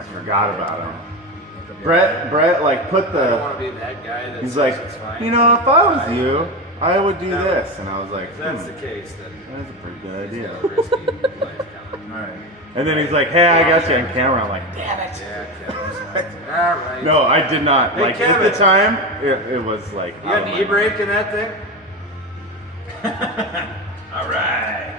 I forgot about him. Brett, like put the. I don't want to be that guy that he's says like, it's fine. you know, if I was you, I would do this, and I was like, if that's the case, then that's a pretty good he's idea. got a risky life coming. All right. And then he's like, hey, I got you on camera. I'm like, damn it. Yeah, Kevin's like, all right. No, I did not. Hey, like Kevin. at the time, it was like. You got an e-brake in that thing? All right.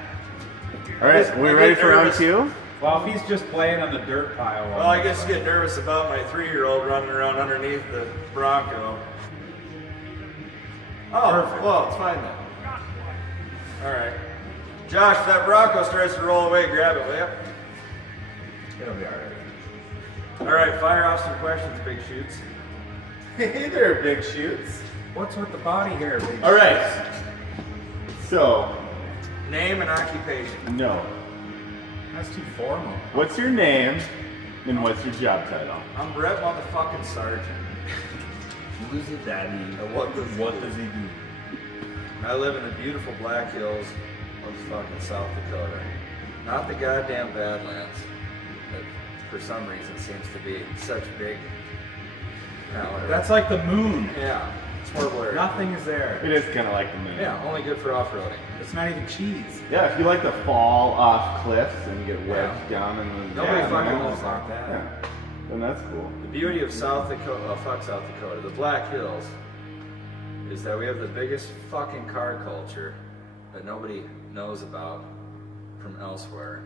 All right, we ready for round two? Well, if he's just playing on the dirt pile. Well, I guess you get nervous about my 3-year-old running around underneath the Bronco. Oh, Perfect. well, it's fine then. All right. Josh, if that Bronco starts to roll away, grab it, will you? It'll be all right. All right, fire off some questions, Big Shoots. Hey there, big shoots. What's with the body hair? Big All right. So, Name and occupation. no. That's too formal. What's your name and what's your job title? I'm Brett motherfucking Sargent. Who's it, Daddy? What does he do? I live in the beautiful Black Hills of fucking South Dakota. Not the goddamn Badlands that for some reason seems to be such big. That's like the moon. Yeah, it's horrible area. Nothing is there. It is kind of like the moon. Yeah, only good for off-roading. It's not even cheese. Yeah, if you like to fall off cliffs and get wedged down in the. Nobody yeah, fucking man. lives like that. Yeah, then that's cool. The beauty of South Dakota, fuck South Dakota, the Black Hills, is that we have the biggest fucking car culture that nobody knows about from elsewhere.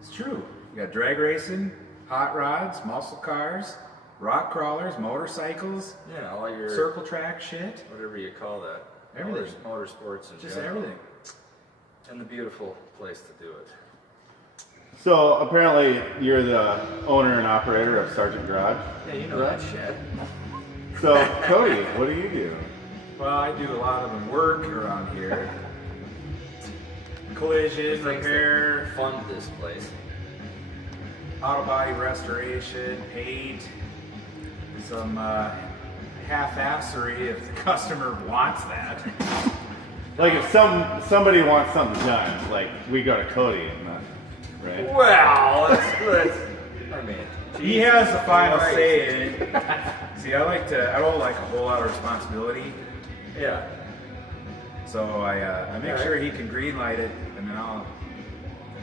It's true. You got drag racing, hot rods, muscle cars, rock crawlers, motorcycles, Yeah, all your circle track shit. whatever you call that. Everything. Motorsports and Just everything. And the beautiful place to do it. So apparently you're the owner and operator of Sargent Garage. Yeah, you know that shit. So Cody, what do you do? Well, I do a lot of the work around here. Collision, Things repair, that fund this place. auto body restoration, paint, some half-assery if the customer wants that. Like if somebody wants something done, like we go to Cody and that, right? Well, let's I mean, He has the final Christ. say in it. See, I don't like a whole lot of responsibility, Yeah. so I make Alright. sure he can green light it, and then I'll.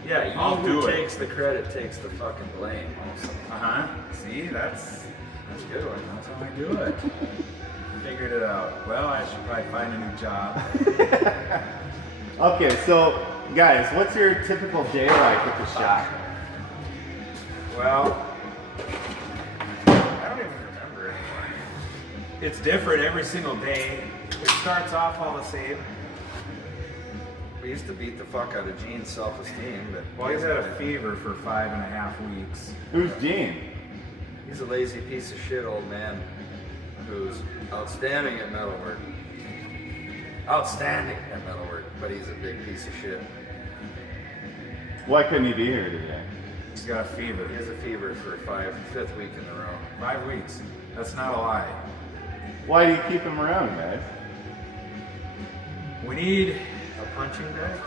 Yeah, you I'll who do it. takes the credit takes the fucking blame also. See, that's That's a good one. how I do it. Figured it out. Well, I should probably find a new job. Okay, so guys, what's your typical day like at the shop? Well, I don't even remember anymore. it's different every single day. It starts off all the same. We used to beat the fuck out of Gene's self-esteem, but Well, he's had a fever for 5.5 weeks. Who's Gene? he's a lazy piece of shit old man who's outstanding at metalwork. Outstanding at metalwork, but he's a big piece of shit. Why couldn't he be here today? He's got a fever. He has a fever for fifth week in a row. 5 weeks. That's not a lie. Why do you keep him around, guys? We need A punching bag?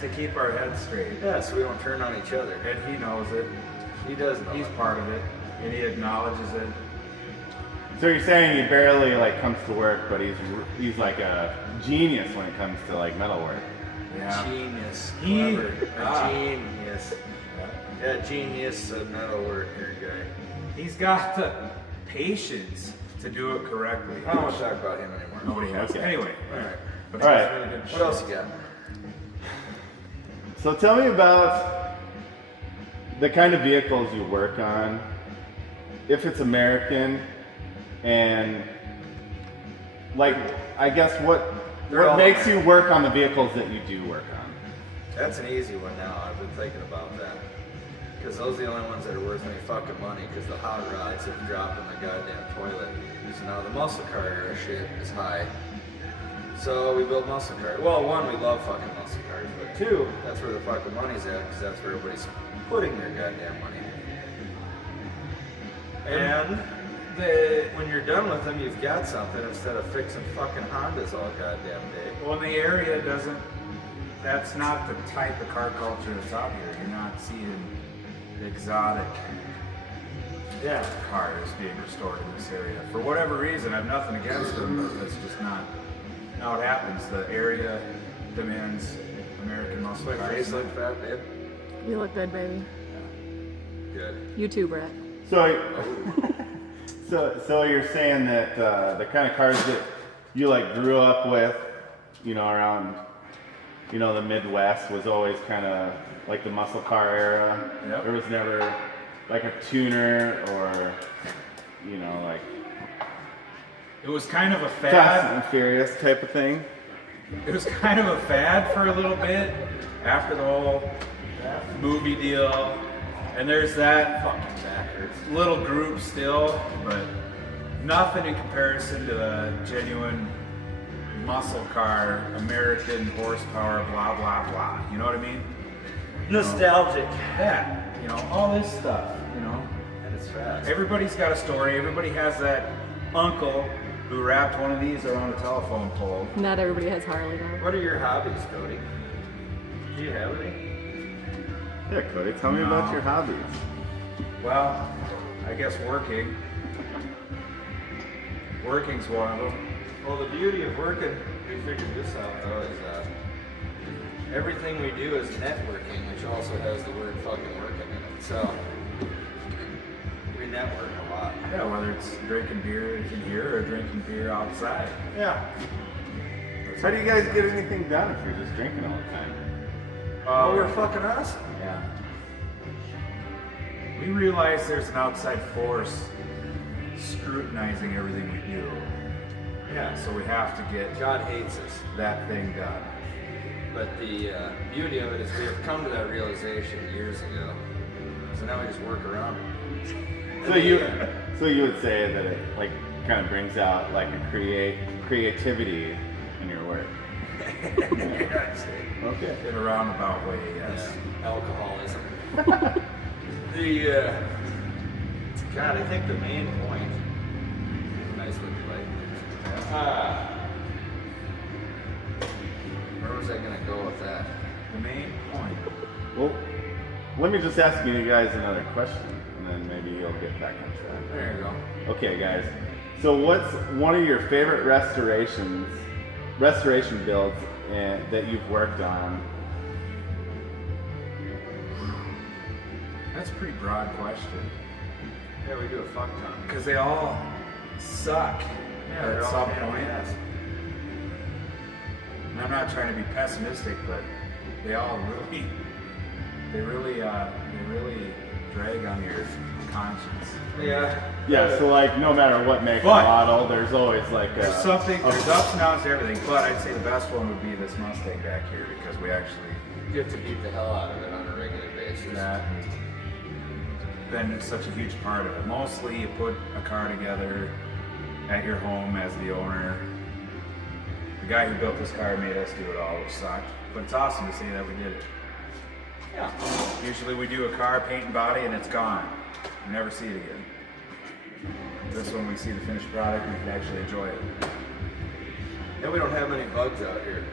to keep our heads straight. Yeah, so we don't turn on each other. And he knows it. He does know. He's part of it. And he acknowledges it. So you're saying he barely like comes to work, but he's like a genius when it comes to like metalwork. Yeah. Genius. He- Clever. ah. Genius. Yeah, genius, a metalworker guy. He's got the patience to do it correctly. I don't want to talk about him anymore. Nobody has. Okay. Anyway. Alright. but All right. he's really good What else you got? So tell me about the kind of vehicles you work on, if it's American, and like I guess what They're all makes you work on the vehicles that you do work on. That's an easy one now. I've been thinking about that. Because those are the only ones that are worth any fucking money, because the hot rods have dropped in the goddamn toilet. So now the muscle car shit is high. So we build muscle cars. Well, one, we love fucking muscle cars, but two, that's where the fucking money's at, because that's where everybody's putting their goddamn money. And when you're done with them, you've got something instead of fixing fucking Hondas all goddamn day. Well, the area doesn't. That's not the type of car culture that's out here. You're not seeing exotic Yeah. cars being restored in this area. For whatever reason, I have nothing against them, but that's just not how it happens. The area demands American muscle My cars. face look fat, babe? You look good, baby. Good. You too, Brett. So you're saying that the kind of cars that you like grew up with, you know, around, you know, the Midwest was always kind of like the muscle car era. Yep. There was never like a tuner or, you know, like It was kind of a Fast fad. and Furious type of thing. It was kind of a fad for a little bit after the whole movie deal. And there's that Fucking backwards. little group still, but nothing in comparison to the genuine muscle car, American horsepower, blah, blah, blah. You know what I mean? Nostalgic. Yeah, you know, all this stuff, you know. And it's fast. Everybody's got a story. Everybody has that uncle who wrapped one of these around a telephone pole. Not everybody has Harley though. What are your hobbies, Cody? Do you have any? Yeah, Cody, tell me about No. your hobbies. Well, I guess working. Working's one of them. Well, the beauty of working, we figured this out though, is everything we do is networking, which also has the word fucking working in it. So we network a lot. Yeah, whether it's drinking beer in here or drinking beer outside. Yeah. How do you guys get anything done if you're just drinking all the time? Oh, we're fucking awesome. Yeah. We realize there's an outside force scrutinizing everything we do. Yeah. So we have to get God hates us. that thing done. But the beauty of it is we have come to that realization years ago. So now we just work around it. So you would say that it like kind of brings out like a creativity in your work. Yeah, I'd say. Okay. In a roundabout way, yes. Yeah, alcoholism. God, I think the main point. Nice looking light. Where was I gonna go with that? The main point. Well, let me just ask you guys another question, and then maybe you'll get back on track. There you go. Okay, guys. So, what's one of your favorite restoration builds that you've worked on? That's a pretty broad question. Yeah, we do a fuck ton. Because they all suck Yeah, at they're all some pain in the point. ass. And I'm not trying to be pessimistic, but they all really drag on your conscience. Yeah. Yeah. So, like, no matter what make or But- model, there's always like There's a, something, there's ups and downs to everything, but I'd say the best one would be this Mustang back here because we actually You have to beat the hell out of it on a regular basis. that been such a huge part of it. Mostly you put a car together at your home as the owner. The guy who built this car made us do it all, which sucked. But it's awesome to say that we did it. Yeah. Usually we do a car, paint and body, and it's gone. You never see it again. This one we see the finished product, we can actually enjoy it. And we don't have many bugs out here.